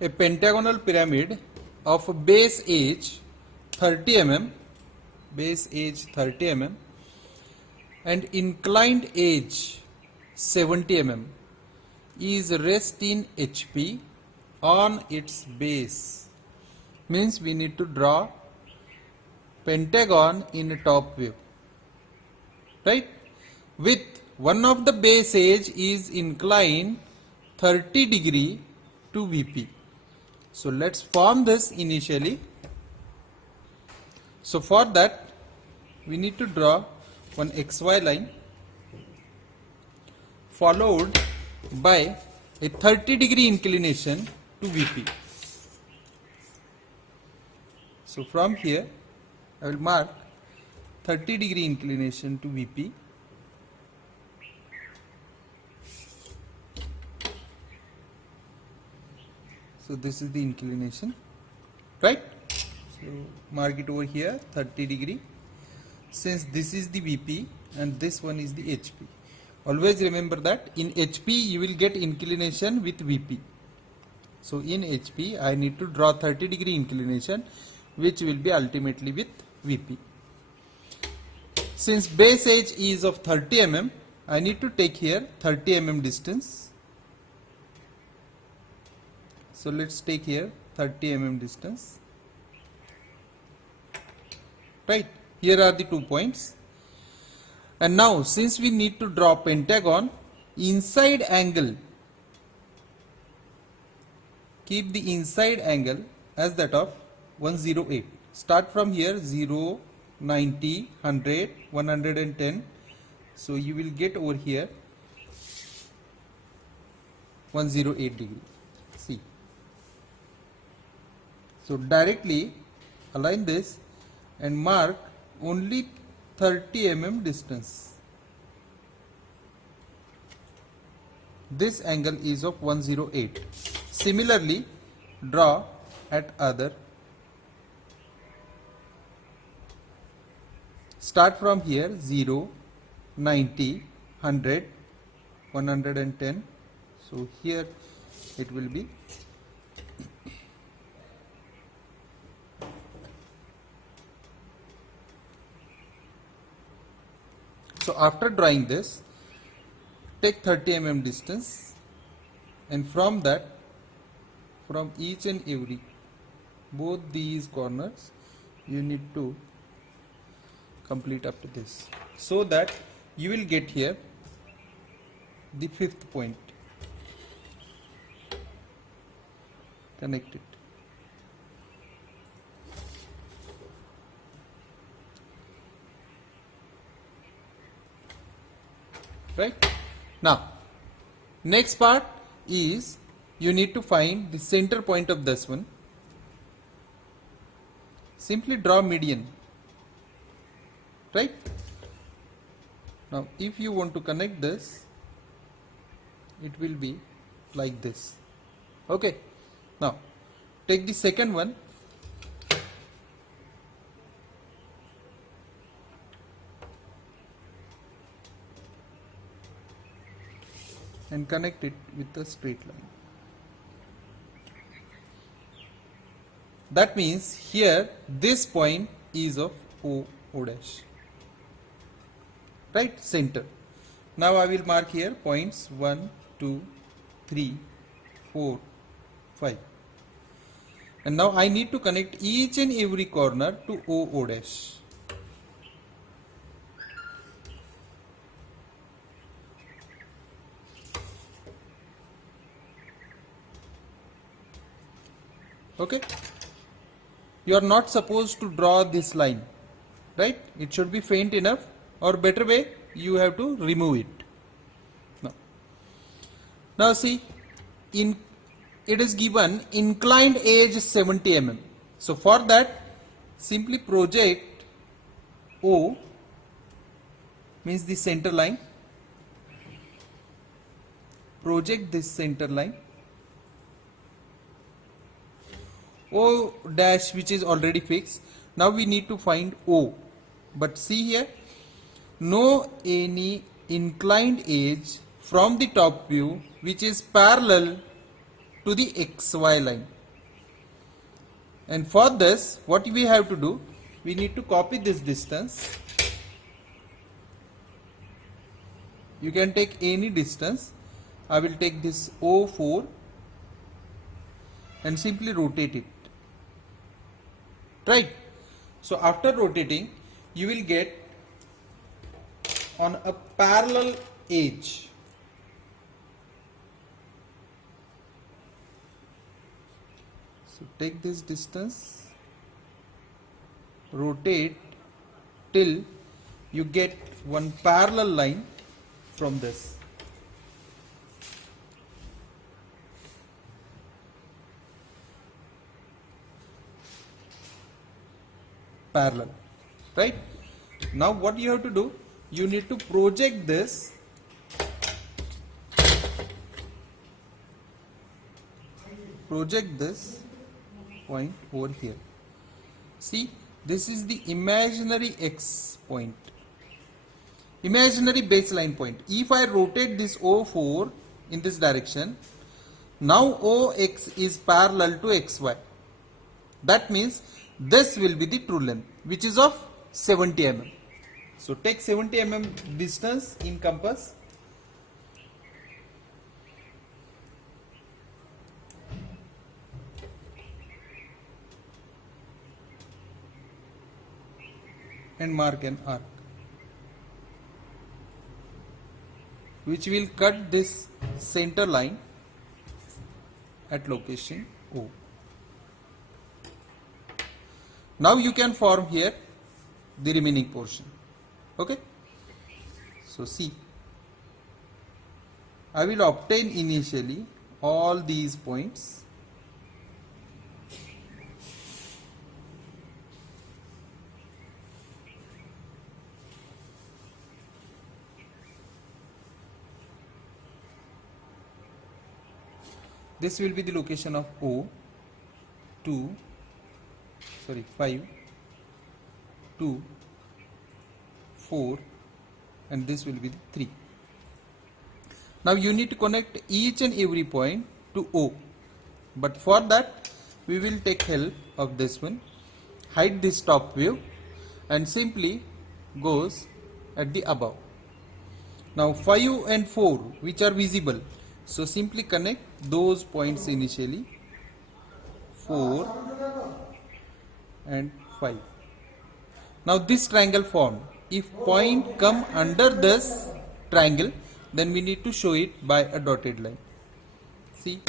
a pentagonal pyramid of base age 30 mm, base age 30 mm and inclined age 70 mm is rest in HP on its base. Means we need to draw pentagon in a top view, right? With one of the base edge is inclined 30 degree to VP. So let's form this initially. So for that we need to draw one XY line followed by a 30 degree inclination to VP. So from here I will mark 30 degree inclination to VP. So this is the inclination, right? So mark it over here 30 degree, since this is the VP and this one is the HP. Always remember that in HP you will get inclination with VP. So in HP I need to draw 30 degree inclination which will be ultimately with VP. Since base edge is of 30 mm, I need to take here 30 mm distance. So let's take here 30 mm distance. Right, here are the 2 points. And now since we need to draw pentagon, inside angle, keep the inside angle as that of 108. Start from here 0, 90, 100, 110. So you will get over here 108 degree. See. So directly align this and mark only 30 mm distance. This angle is of 108. Similarly, draw at other. Start from here 0, 90, 100, 110. So here it will be so after drawing this, take 30 mm distance, and from that, from each and every both these corners you need to complete up to this, so that you will get here the 5th point. Connect it. Right? Now, next part is you need to find the center point of this one. Simply draw median. Right? Now, if you want to connect this, it will be like this. Okay? Now, take the second one. And connect it with a straight line. That means here this point is of O dash. Right? Center. Now I will mark here points 1, 2, 3, 4, 5. And now I need to connect each and every corner to O dash. Okay, you are not supposed to draw this line, right? It should be faint enough, or better way, you have to remove it. Now see, it is given inclined edge 70 mm. So for that, simply project O, means the center line. Project this center line. O dash, which is already fixed. Now we need to find O. But see here, no inclined edge from the top view which is parallel to the XY line. And for this, what we have to do, we need to copy this distance. You can take any distance. I will take this O4 and simply rotate it. Right? So after rotating, you will get on a parallel edge. So take this distance, rotate till you get one parallel line from this. Parallel, right? Now what you have to do, you need to project this point over here. See, this is the imaginary X point, imaginary baseline point. If I rotate this O4 in this direction, now OX is parallel to XY. That means this will be the true length, which is of 70 mm. So take 70 mm distance in compass. And mark an arc, which will cut this center line at location O. Now you can form here the remaining portion. Okay. So see, I will obtain initially all these points. This will be the location of O, 5, 2, 4, and this will be the 3. Now you need to connect each and every point to O, but for that we will take help of this one. Hide this top view and simply goes at the above. Now 5 and 4 which are visible, so simply connect those points initially, 4 and 5. Now this triangle formed. If point come under this triangle, then we need to show it by a dotted line. See.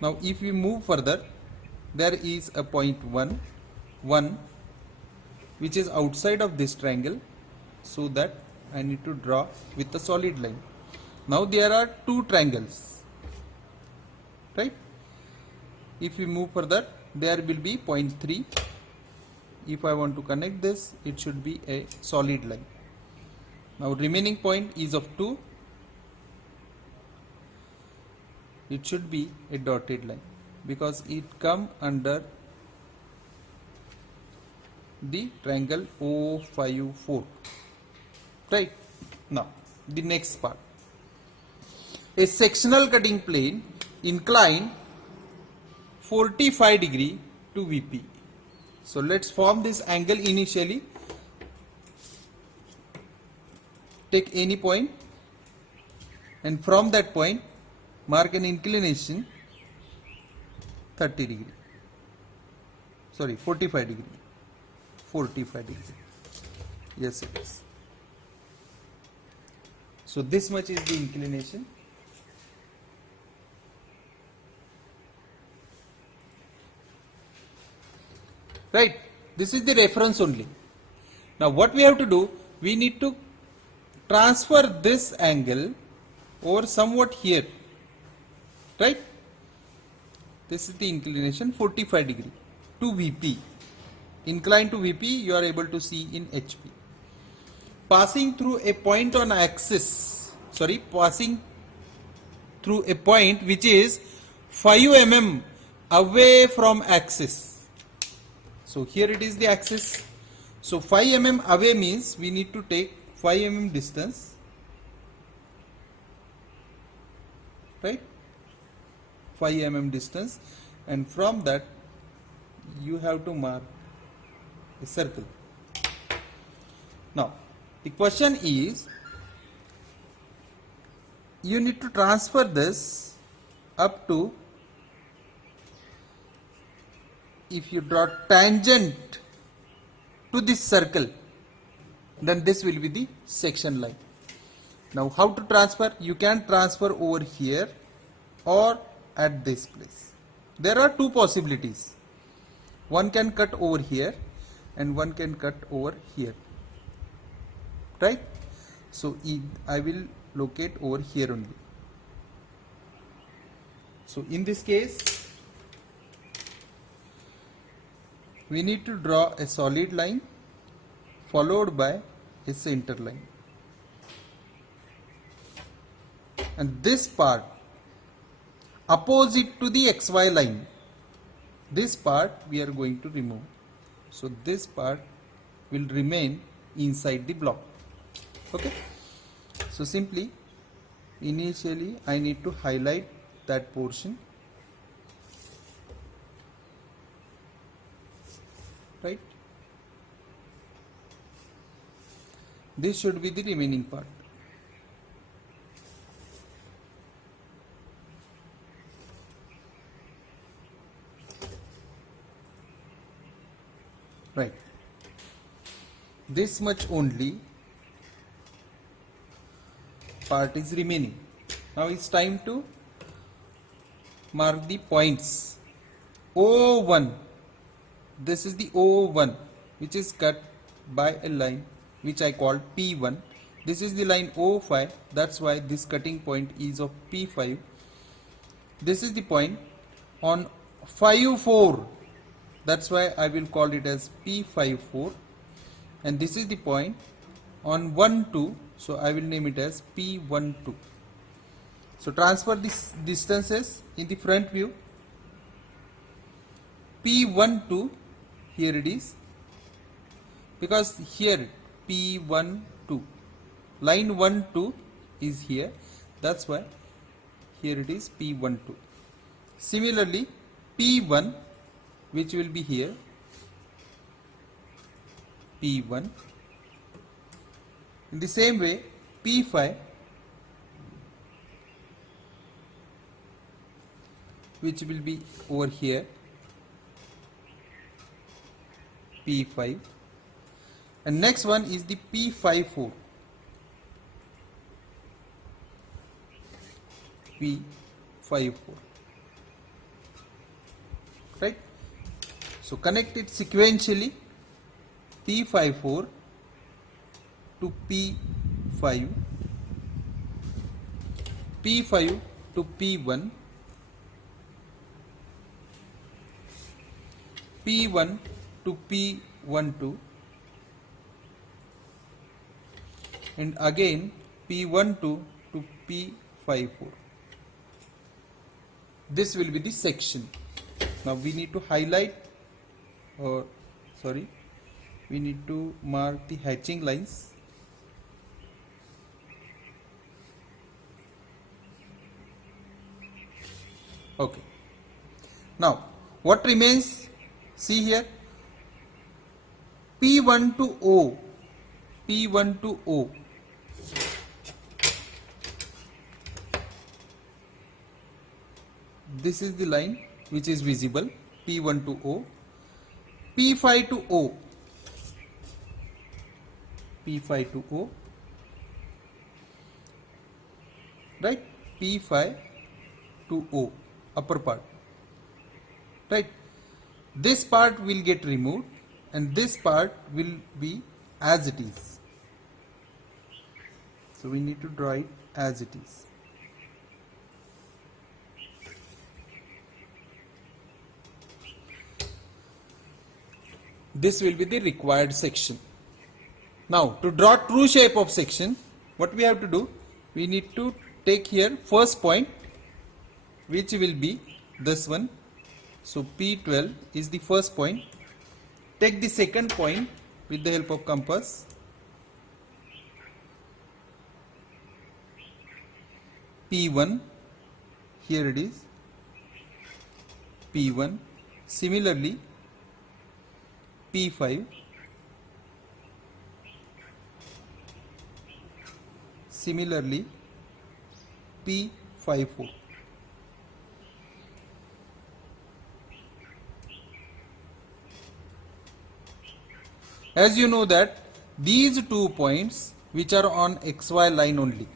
Now if we move further, there is a point 1, which is outside of this triangle, so that I need to draw with a solid line. Now there are two triangles, right? If we move further, there will be point 3. If I want to connect this, it should be a solid line. Now remaining point is of 2. It should be a dotted line because it come under the triangle O54. Right? Now the next part. A sectional cutting plane inclined 45 degree to VP. So let's form this angle initially. Take any point and from that point mark an inclination 30 degree. Sorry, 45 degree. 45 degree. Yes, it is. So this much is the inclination. Right, this is the reference only. Now what we have to do, we need to transfer this angle over somewhat here. Right, this is the inclination 45 degree to VP. Inclined to VP you are able to see in HP. Passing through a point on axis, passing through a point which is 5 mm away from axis. So here it is the axis. So 5 mm away means we need to take 5 mm distance, right? 5 mm distance, and from that you have to mark a circle. Now the question is, you need to transfer this up to, if you draw tangent to this circle, then this will be the section line. Now how to transfer? You can transfer over here or at this place. There are two possibilities. One can cut over here and one can cut over here, right? So I will locate over here only. So in this case, we need to draw a solid line followed by a center line, and this part opposite to the XY line, this part we are going to remove. So this part will remain inside the block. Okay, so simply initially I need to highlight that portion, right? This should be the remaining part. Right. This much only part is remaining. Now it's time to mark the points. O1. This is the O1, which is cut by a line which I called P1. This is the line O5. That's why this cutting point is of P5. This is the point on 5-4. That's why I will call it as P54. And this is the point on 1-2. So I will name it as P12. So transfer these distances in the front view. P12, here it is, because here P12, line 1-2 is here, that's why here it is P12. Similarly P1, which will be here, P1. In the same way P5, which will be over here, P5, and next one is the P54, P54, right? So connect it sequentially, P54 to P5, P5 to P1, P1 to P12, and again P12 to P54. This will be the section. Now we need to highlight, we need to mark the hatching lines. Okay. Now what remains? See here, P1 to O, P1 to O. This is the line which is visible, P1 to O. P5 to O, P5 to O, right? P5 to O, upper part, right? This part will get removed and this part will be as it is. So we need to draw it as it is. This will be the required section. Now to draw true shape of section, what we have to do, we need to take here first point, which will be this one. So P12 is the first point. Take the second point with the help of compass. P1, here it is. P1, similarly P5, similarly P54. As you know that these 2 points which are on XY line only.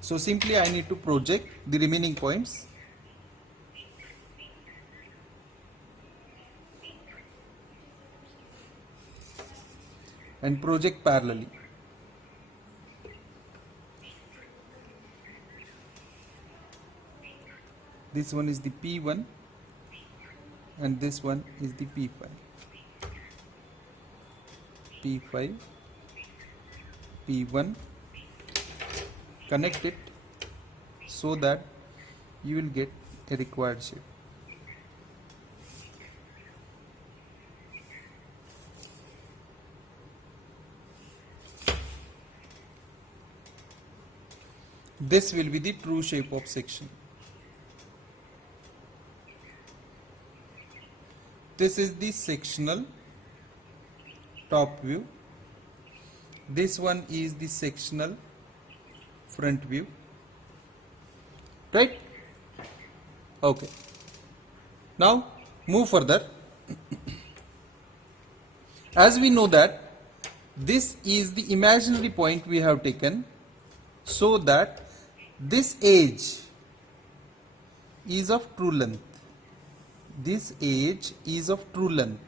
So simply I need to project the remaining points. And project parallelly. This one is the P1 and this one is the P5. P5, P1, connect it so that you will get a required shape. This will be the true shape of section. This is the sectional top view. This one is the sectional front view. Right? Okay. Now move further. As we know that this is the imaginary point we have taken, so that this edge is of true length. This edge is of true length.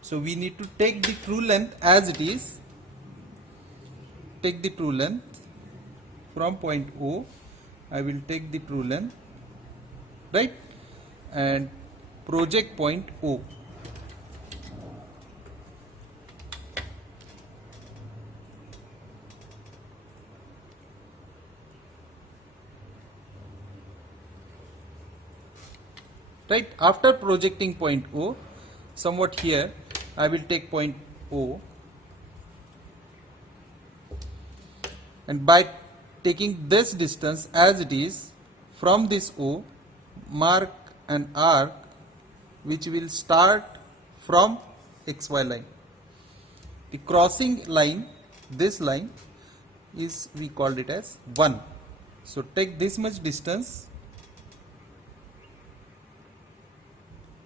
So we need to take the true length as it is. Take the true length from point O. I will take the true length, right, and project point O. Right, after projecting point O, somewhat here, I will take point O, and by taking this distance as it is from this O, mark an arc which will start from XY line. The crossing line, this line is, we called it as 1. So take this much distance,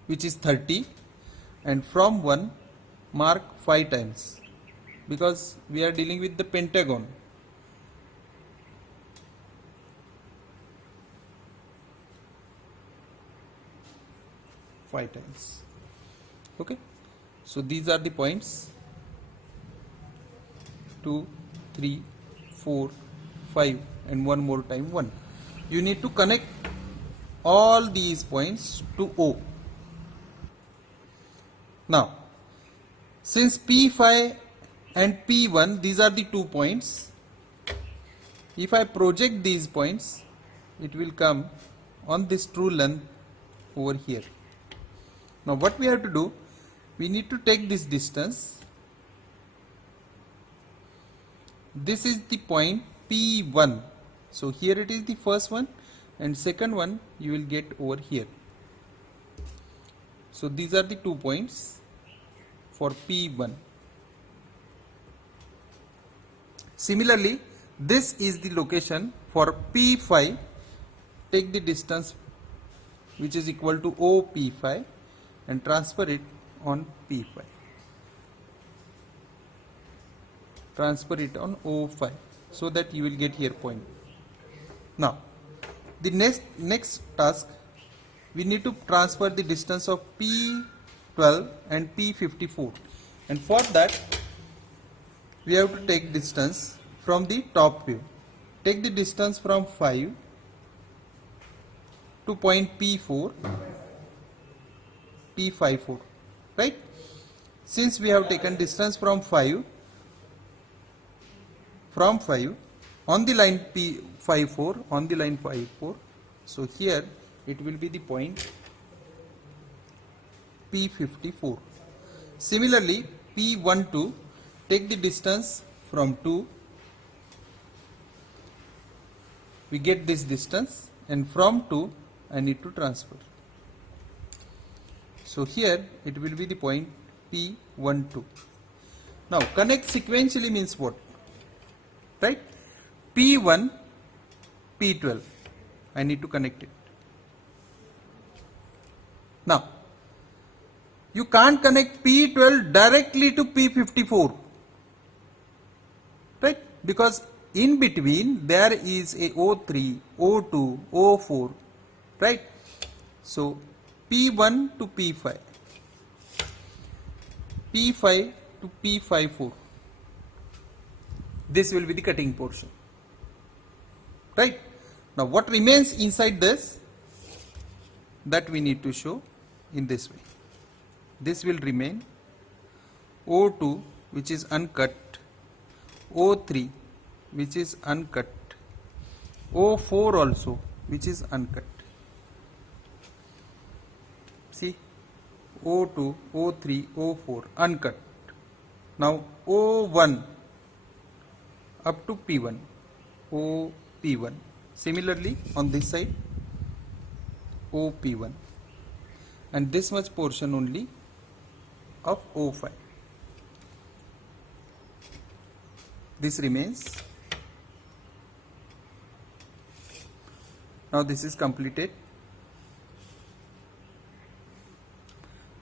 which is 30, and from 1 mark 5 times, because we are dealing with the pentagon. Five times. Okay, so these are the points 2, 3, 4, 5, and one more time 1. You need to connect all these points to O. Now, since P5 and P1, these are the 2 points, if I project these points, it will come on this true length over here. Now what we have to do, we need to take this distance. This is the point P1. So here it is the first one, and second one you will get over here. So these are the 2 points for P1. Similarly, this is the location for P5. Take the distance which is equal to OP5 and transfer it on P5. Transfer it on O5 so that you will get here point. Now, the next task, we need to transfer the distance of P12 and P54, and for that we have to take distance from the top view. Take the distance from 5 to point P4, P54, right? Since we have taken distance from 5 on the line P54, on the line 54, so here it will be the point P54. Similarly, P12, take the distance from 2, we get this distance, and from 2 I need to transfer. So here it will be the point P12. Now connect sequentially means what? Right? P1, P12. I need to connect it. Now, you can't connect P12 directly to P54. Right? Because in between there is a O3, O2, O4. Right? So, P1 to P5. P5 to P54. This will be the cutting portion. Right? Now, what remains inside this? That we need to show in this way. This will remain O2, which is uncut, O3, which is uncut, O4 also, which is uncut. See, O2, O3, O4, uncut. Now O1 up to P1, OP1. Similarly, on this side, OP1, and this much portion only of O5. This remains. Now this is completed.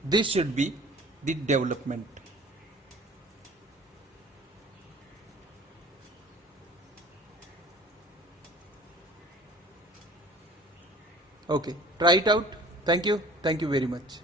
This should be the development. Okay, try it out. Thank you very much.